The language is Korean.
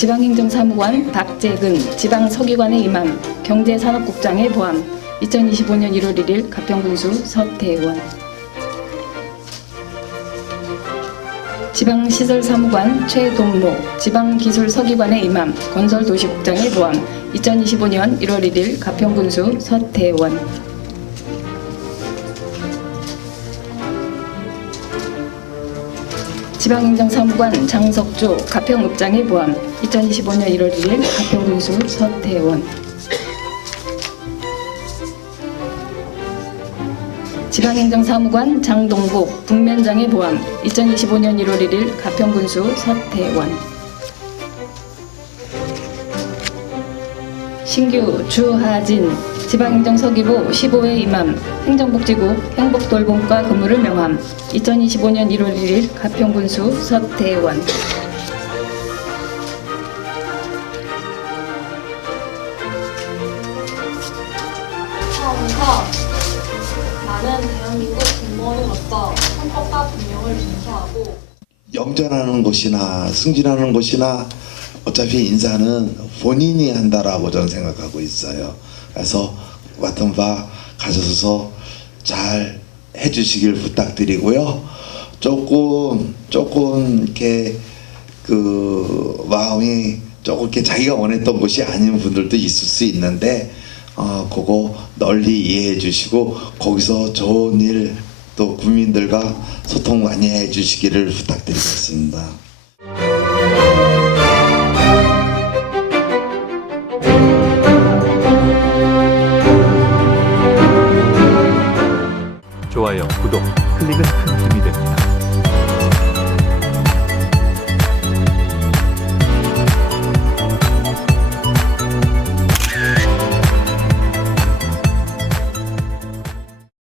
지방행정사무관 박재근, 지방서기관의 임함, 경제산업국장의 보함, 2025년 1월 1일 가평군수 서태원. 지방시설사무관 최동로, 지방기술서기관의 임함, 건설도시국장의 보함, 2025년 1월 1일 가평군수 서태원. 지방행정사무관 장석조, 가평읍장의 보함, 2025년 1월 1일 가평군수 서태원. 지방행정사무관 장동복, 북면장의 보함, 2025년 1월 1일 가평군수 서태원. 신규 주하진, 지방행정 서기부 15회 임함, 행정복지국 행복돌봄과 근무를 명함, 2025년 1월 1일 가평군수 서태원. 사원사 나는 대한민국 공무원으로서 헌법과 분명을 준수하고 영전하는 것이나 승진하는 것이나 어차피 인사는 본인이 한다라고 저는 생각하고 있어요. 그래서 맡은 바 가셔서 잘 해주시길 부탁드리고요. 조금 조금 이렇게 그 마음이 조금 이렇게 자기가 원했던 것이 아닌 분들도 있을 수 있는데 어 그거 널리 이해해 주시고 거기서 좋은 일 또 국민들과 소통 많이 해 주시기를 부탁드리겠습니다. 좋아요, 구독, 클릭은 큰 힘이 됩니다.